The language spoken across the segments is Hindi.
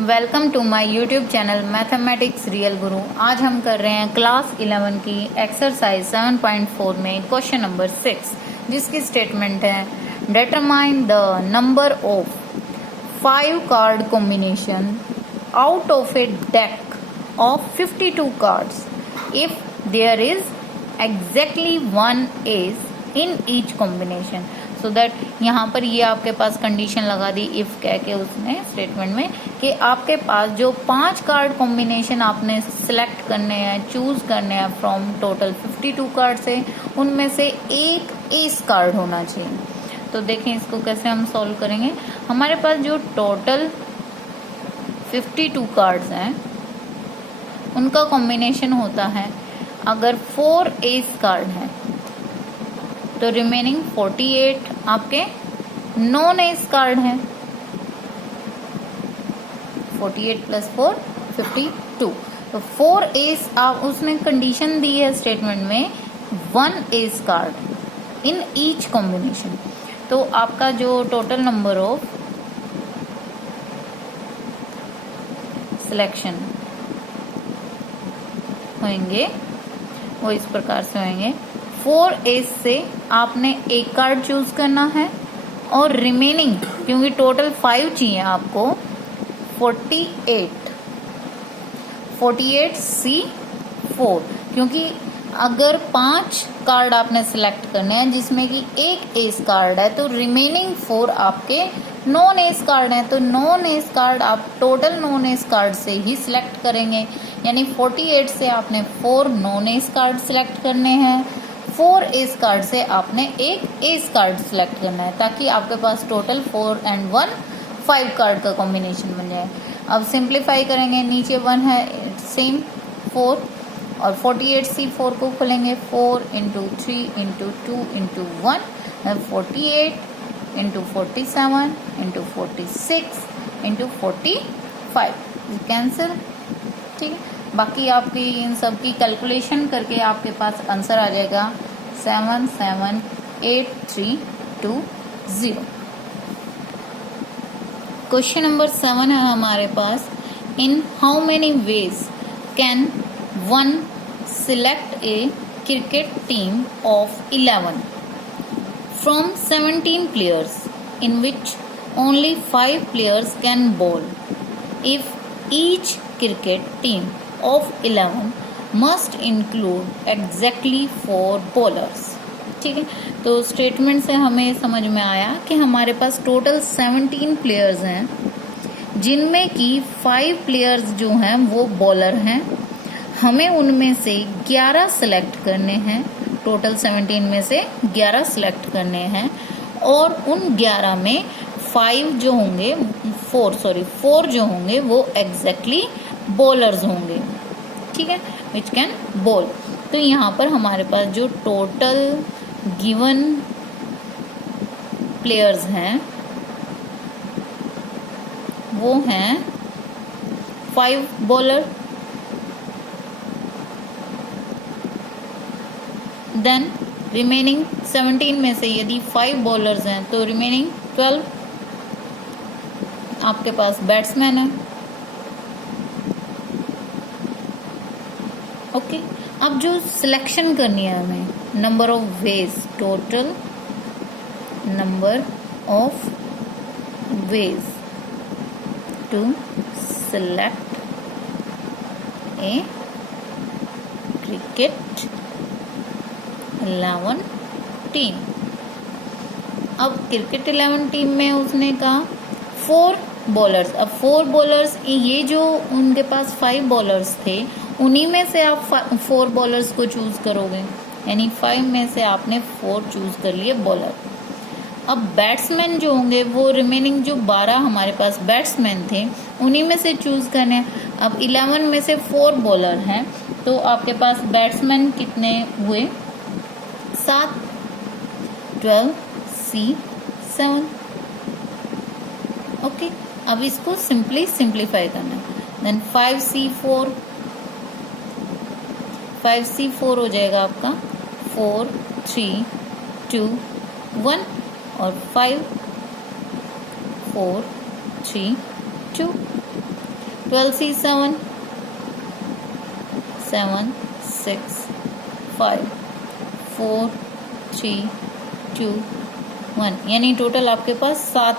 Welcome to my YouTube channel mathematics real guru. आज हम कर रहे हैं क्लास 11 की एक्सरसाइज 7.4 में क्वेश्चन नंबर 6, जिसकी स्टेटमेंट है determine the number of 5 card combination out of a deck of 52 cards if there is exactly 1 ace in each combination. So that यहाँ पर ये आपके पास कंडीशन लगा दी इफ कह के उसने स्टेटमेंट में कि आपके पास जो 5 कार्ड कॉम्बिनेशन आपने सिलेक्ट करने हैं, चूज करने हैं फ्रॉम टोटल 52 कार्ड से, उनमें से एक एस कार्ड होना चाहिए। तो देखें इसको कैसे हम सॉल्व करेंगे। हमारे पास जो टोटल 52 कार्ड्स हैं उनका कॉम्बिनेशन होता है, अगर 4 एस कार्ड है तो रिमेनिंग 48 आपके नॉन एस कार्ड हैं। 48 प्लस 4 52। तो 4 एस आप उसने कंडीशन दी है स्टेटमेंट में 1 एस कार्ड इन ईच कॉम्बिनेशन। तो आपका जो टोटल नंबर ऑफ सिलेक्शन होंगे वो इस प्रकार से होंगे। 4 एस से आपने एक कार्ड चूज करना है और रिमेनिंग, क्योंकि टोटल 5 चाहिए आपको, 48 सी 4, क्योंकि अगर 5 कार्ड आपने सिलेक्ट करने हैं जिसमें कि एक एस कार्ड है तो रिमेनिंग 4 आपके नॉन एस कार्ड हैं। तो नॉन एस कार्ड आप टोटल नॉन एस कार्ड से ही सिलेक्ट करेंगे, यानी 48 से आपने 4 नॉन एस कार्ड सिलेक्ट करने हैं, 4 एस कार्ड से आपने एक एस कार्ड सिलेक्ट करना है, ताकि आपके पास टोटल 4 and 1 5 कार्ड का कॉम्बिनेशन बन जाए। अब सिंप्लीफाई करेंगे, नीचे 1 है सेम 4 और 48 सी 4 को खोलेंगे, 4 into 3 into 2 into 1, 48 into 47 into 46 into 45 cancel. ठीक है, बाकी आपकी इन सब की कैलकुलेशन करके आपके पास आंसर आ जाएगा 77832 क्वेश्चन नंबर 7 है हमारे पास, in how many ways can one select a cricket team of 11 from 17 players in which only 5 players can bowl if each cricket team of 11 must include exactly 4 bowlers। ठीक है, तो स्टेटमेंट से हमें समझ में आया कि हमारे पास टोटल 17 प्लेयर्स हैं, जिनमें की 5 प्लेयर्स जो हैं वो बॉलर हैं। हमें उनमें से 11 सिलेक्ट करने हैं, टोटल 17 में से 11 सिलेक्ट करने हैं, और उन 11 में 4 जो होंगे वो एग्जैक्टली बॉलर्स होंगे। ठीक है, विच कैन बॉल। तो यहाँ पर हमारे पास जो टोटल गिवन प्लेयर्स हैं वो हैं 5 बॉलर, देन रिमेनिंग 17 में से यदि 5 बॉलर्स हैं तो रिमेनिंग 12 आपके पास बैट्समैन है। ओके, अब जो सिलेक्शन करनी है हमें, number of ways, total number of ways to select a cricket 11 team. अब क्रिकेट 11 टीम में उसने कहा 4 बॉलर्स। अब 4 बॉलर्स, ये जो उनके पास 5 बॉलर्स थे उन्हीं में से आप 4 बॉलर्स को चूज करोगे, यानी 5 में से आपने 4 चूज कर लिए बॉलर। अब बैट्समैन जो होंगे वो रिमेनिंग जो 12 हमारे पास बैट्समैन थे उन्हीं में से चूज करने। अब 11 में से 4 बॉलर हैं तो आपके पास बैट्समैन कितने हुए, 7, 12 सी 7। ओके, अब इसको सिंप्लीफाई करना है, देन 5C4 हो जाएगा आपका 4 3 2 1 और 5 4 3 2 12C 7, 7 6 5 4 3 2 1, यानी टोटल आपके पास 7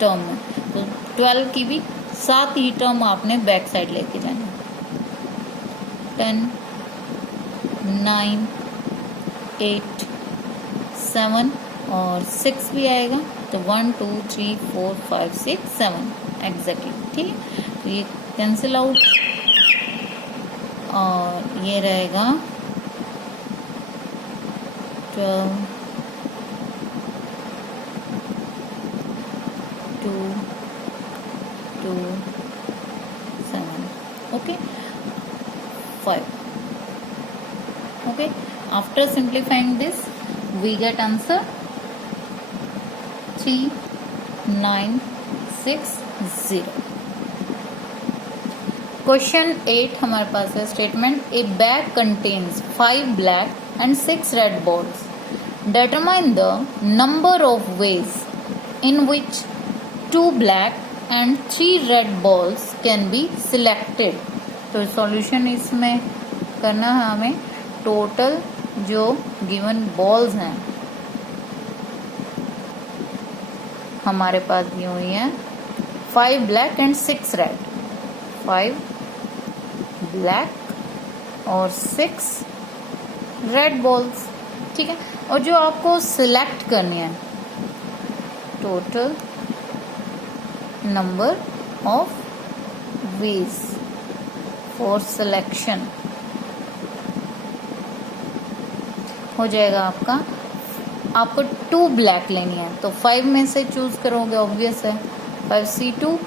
टर्म है। तो 12 की भी 7 ही टर्म आपने बैक साइड लेके जाना। 10 9 8 7 और 6 भी आएगा, तो 1 2 3 4 5 6 7 एग्जैक्टली, ठीक है। तो ये कैंसिल आउट और ये रहेगा 12 2 2 7, okay, 5, okay. After simplifying this, we get answer 3 9 6 0. Question 8 हमारे पास है statement, A bag contains 5 black and 6 red balls, determine the number of ways in which 2 black and 3 red balls can be selected. तो सॉल्यूशन इसमें करना है हमें, टोटल जो गिवन बॉल्स हैं हमारे पास दी हुई हैं 5 ब्लैक एंड 6 रेड, 5 ब्लैक और 6 रेड बॉल्स, ठीक है। और जो आपको सिलेक्ट करनी है, total number of ways for selection हो जाएगा आपका, आपको 2 ब्लैक लेनी है तो 5 में से चूज करोगे, ऑब्वियस है 5C2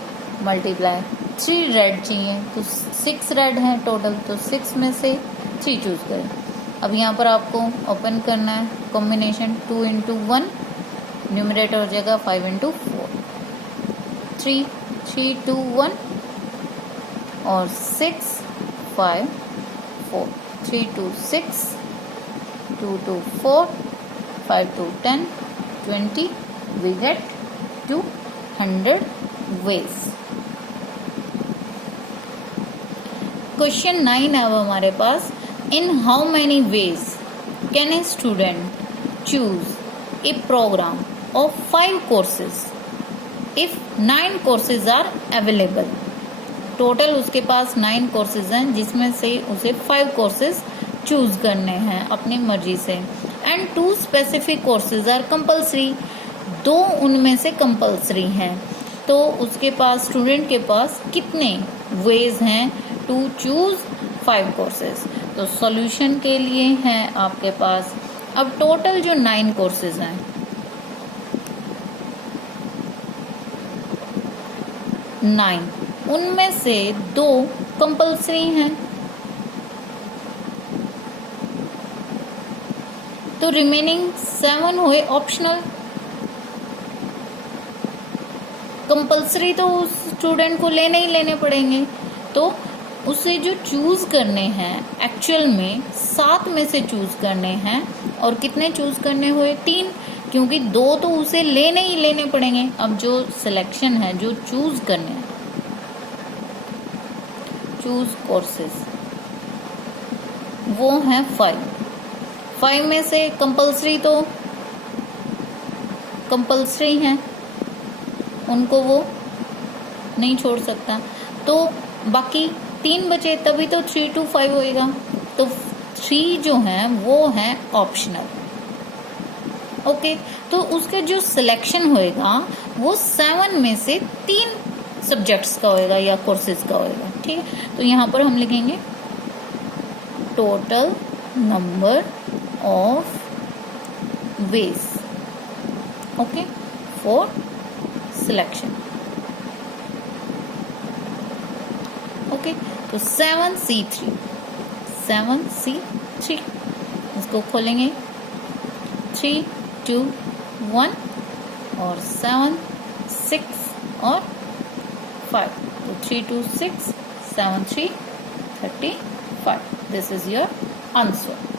मल्टीप्लाई 3 रेड चाहिए तो 6 रेड है टोटल, तो 6 में से 3 चूज करें। अब यहाँ पर आपको ओपन करना है कॉम्बिनेशन 2 into 1, न्यूमरेटर हो जाएगा 5 into 4, 3 3 2 1 और 6 5 4, 3 2 6 2 2 4 5 2 10 20, we get 200 ways। क्वेश्चन 9 है अब हमारे पास, in how many ways can a student choose a program of 5 courses if 9 courses are available. Total उसके पास 9 कोर्सेज हैं जिसमें से उसे 5 कोर्सेज चूज करने हैं अपनी मर्जी से, and 2 specific courses are compulsory, 2 उनमें से कंपल्सरी हैं। तो उसके पास, स्टूडेंट के पास कितने वेज हैं टू चूज 5 कोर्सेज। तो सॉल्यूशन के लिए हैं आपके पास अब टोटल जो 9 कोर्सेज हैं, 9, उनमें से 2 कंपल्सरी हैं, तो रिमेनिंग 7 हुए ऑप्शनल। कंपल्सरी तो उस स्टूडेंट को लेने ही लेने पड़ेंगे, तो उसे जो चूज करने हैं एक्चुअल में 7 में से चूज करने हैं, और कितने चूज करने हुए 3, क्योंकि 2 तो उसे लेने ही लेने पड़ेंगे। अब जो सिलेक्शन है, जो चूज करने हैं, चूज कोर्सेज, वो हैं 5 में से कंपल्सरी तो कंपल्सरी हैं, उनको वो नहीं छोड़ सकता, तो बाकी 3 बचे, तभी तो 3 to 5 होएगा। तो 3 जो हैं वो हैं ऑप्शनल, ओके। तो उसका जो सिलेक्शन होएगा वो 7 में से 3 सब्जेक्ट्स का होएगा या कोर्सेज का होएगा, ठीक है। तो यहाँ पर हम लिखेंगे total number of veg, okay, for selection, okay. तो 7C3, 7C3 इसको खोलेंगे 3 2 1 और 7 6 और 5, तो 3 2 6 7 3 35, दिस इज योर आंसर।